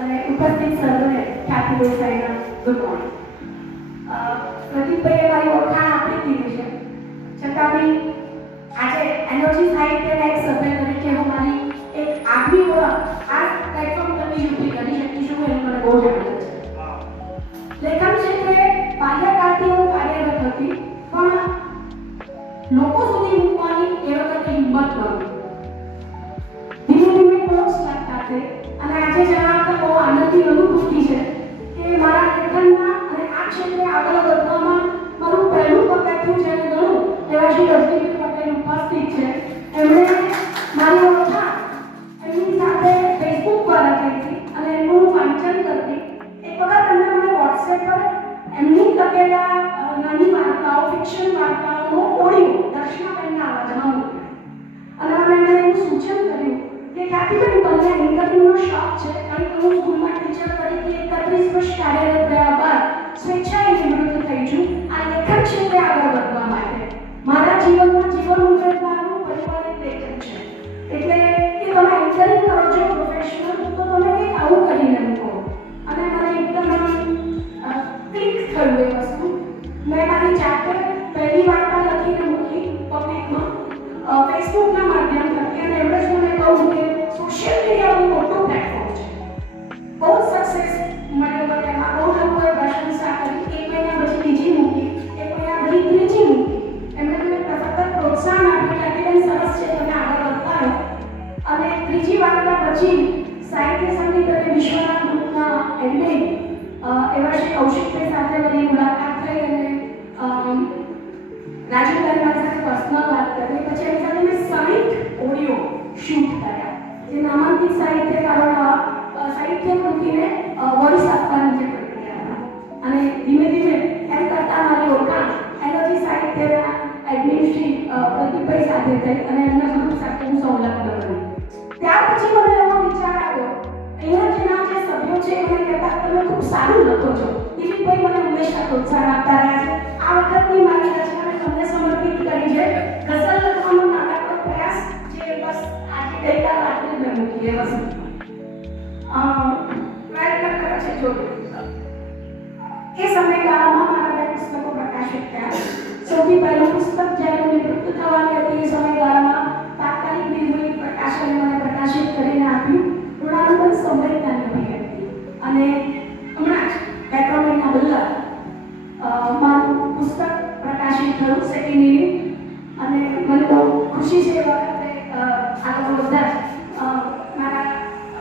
અને ઉપસ્થિત સર્વને ખ્યાતિ દેસાઈના ગુડ મોર્નિંગ. પ્રદીપભાઈએ મારી ઓળખાણ આપી દીધી છે, છતાં બી આજે એનર્જી સાહિત્યના એક સભ્ય તરીકે હું મારી એક આગવી ઓળખ આ પ્લેટફોર્મ પરથી ઊભી કરી શકું છું એનો મને બહુ જ આનંદ છે. લેખન ક્ષેત્રે બાલ્યકાળથી હું કાર્યરત હતી, પણ લોકો સુધી મૂકવાની એ વખતે હિંમત નહોતી. ધીમે ધીમે પોસ્ટ લાગતા છે અને આજે જણાવતા બહુ આનંદની અનુભૂતિ છે કે મારા લેખનના અને આ ક્ષેત્રે આગળ વધવામાં મારું પહેલું પગથિયું જેને ગણું એવા શ્રી રજનીભાઈ પટેલ ઉપસ્થિત છે. એમણે મારી ઓળખાણ એમની સાથે ફેસબુક પર હતી અને એમનું વાંચન કરતી. એક વખત એમણે મને વોટ્સએપ પર એમની લખેલા નાની વાર્તાઓ, ફિક્શન વાર્તાઓનો ઓડિયો દર્શનાબેનના અવાજમાં મોકલ્યો અને મને એમણે એવું સૂચન કર્યું કે ખ્યાતિબેન, તમને એન્કરિંગનો શોખ છે, કારણ કે હું સ્કૂલમાં ટીચર તરીકે 31 વર્ષ કાર્યરત રહ્યા બાદ સ્વેચ્છાએ નિવૃત્ત થઈ છું આ લેખન ક્ષેત્રે આગળ વધવા માટે. મારા જીવનમાં જીવન ઉમેરનારું પરિવારિક લેખન છે, એટલે કે તમે એન્કરિંગ કરો છો પ્રોફેશનલ, તો તમે કંઈક આવું કરીને મૂકો. અને મને એકદમ ક્લિક થયું એ વસ્તુ. મેં મારી જાતે પહેલી વાર્તા લખીને મૂકી પબ્લિકમાં ફેસબુકના માધ્યમથી, અને એમણે જ મને કહ્યું કે સોશિયલ મીડિયા બહુ મોટું પ્લેટફોર્મ છે, બહુ સક્સેસ મળ્યો મને એમાં. બહુ લોકોએ પ્રશંસા કરી. એક મહિના પછી બીજી મૂકી, એક મહિના પછી ત્રીજી મૂકી. એમણે મને સતત પ્રોત્સાહન આપ્યું કે આટલી સરસ છે, તમે આગળ વધતા રહો. અને ત્રીજી વાર્તા પછી સાહિત્ય સંગીત અને વિશ્વના ગ્રુપના એમડી એવા શ્રી કૌશિકભાઈ સાથે મારી મુલાકાત થઈ અને રાજુભાઈ મારી સાથે પર્સનલ વાત કરી. પછી એની સાથે મેં 60 ઓડિયો શૂટ કર્યા, જે નામાંકિત સાહિત્યકારોના સાહિત્ય કૃતિને વોઇસ આપવાની જે પ્રક્રિયા. અને ધીમે ધીમે એમ કરતાં મારી ઓળખાણ એનર્જી સાહિત્યના એડમિન શ્રી પ્રદીપભાઈ સાથે થઈ અને એમના ગ્રુપ સાથે હું સંલગ્ન બની. ત્યાર પછી મને એવો વિચાર આવ્યો, અહીંયાના જે સભ્યો છે મને કહેતા તમે ખૂબ સારું લખો છો. દિલીપભાઈ મને હંમેશા પ્રોત્સાહન આપતા રહ્યા છે. આ વખતની મારી રચના મેં તમને સમર્પિત કરી છે, ગઝલ લખવાનો નાનકડો પ્રયાસ, જે બસ આજે ગઈકાલ રાત્રે મેં મૂકી એ વસ્તુ પ્રયત્ન કર્યો છે જોડે. એ સમયગાળામાં મારા 2 પુસ્તકો પ્રકાશિત થયા. સૌથી પહેલું પુસ્તક જ્યારે નિવૃત્ત થવાની હતી એ સમયગાળામાં તાત્કાલિક નિર્મય પ્રકાશને મને પ્રકાશિત કરીને આપ્યું, ઋણાનુબંધ સંવેદનાની અભિવ્યક્તિ. અને હમણાં જ 2-3 મહિના પહેલા મારું પુસ્તક પ્રકાશિત થયું, સેકન્ડ ઇનિંગ. અને મને બહુ ખુશી છે એ વખતે આ લોકો બધા મારા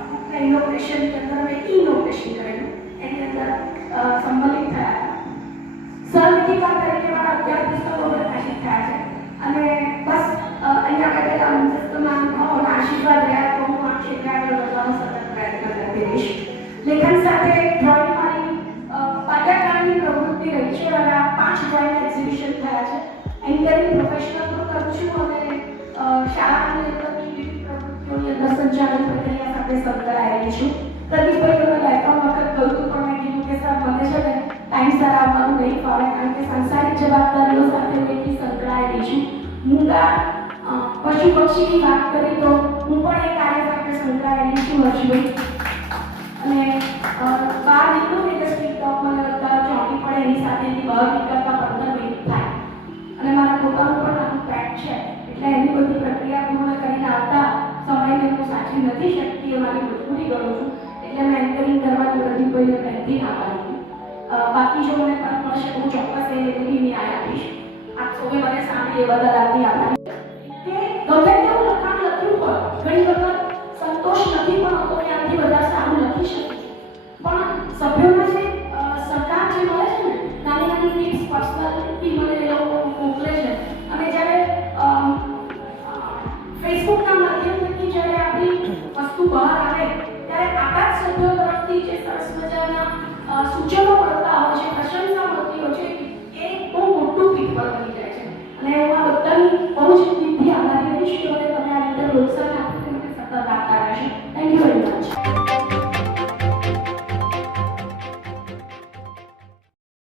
બુકના ઇનોગ્રેશનની અંદર મેં ઇનોગ્રેશન કરેલું, એની અંદર સંમલિત થયા. સહલેખિકા તરીકે મારા 11 પુસ્તકો પ્રકાશિત થયા છે. અને બસ અહીંયા બેઠેલા મંચસ્થના અનુભવોના આશીર્વાદ રહ્યા તો હું આ ક્ષેત્રે આગળ વધવાનો સતત પ્રયત્ન કરતી રહીશ. લેખન સાથે ડ્રોઈંગ મારી બાલ્યકાળની પ્રવૃત્તિ રહી છે અને આ 5 ડ્રોઈંગ એક્ઝિબિશન થયા છે. એન્કરિંગ પ્રોફેશનલ તો કરું છું અને શાળાની અંદરની વિવિધ પ્રવૃત્તિઓની અંદર સંચાલન પ્રક્રિયા સાથે સંકળાયેલી છું. પ્રદીપભાઈ મને લેખન વખત કહ્યું હતું, પણ મેં કીધું કે સર મને છે ને ટાઈમસર આવવાનું નહીં ફાવે, કારણ કે સંસારિક જવાબદારીઓ સાથે હું એટલી સંકળાયેલી છું. મૂંગા પશુ પક્ષીની વાત કરી તો હું પણ એ કાર્ય સાથે સંકળાયેલી છું હર્ષભાઈ. અને બહાર નીકળું એટલે સ્પીડ ટોક મને ચોંટી પડે, એની સાથેની બહાર નીકળતા 15 મિનિટ થાય. અને મારા પોતાનું પણ નાનું પેટ છે, એટલે એની બધી પ્રક્રિયા પૂર્ણ કરીને આવતા સમયને હું સાચી નથી શકતી, એ મારી મજબૂરી કરું છું. એટલે મેં એન્કરિંગ કરવાની પ્રદીપભાઈને પહેલથી ના પાડી. બાકી જો મને પણ મળશે હું ચોક્કસ એ એની ન્યાય આપીશ. આપ સૌએ મને સાંભળી એ બદલ આપની આભારી કે ગમે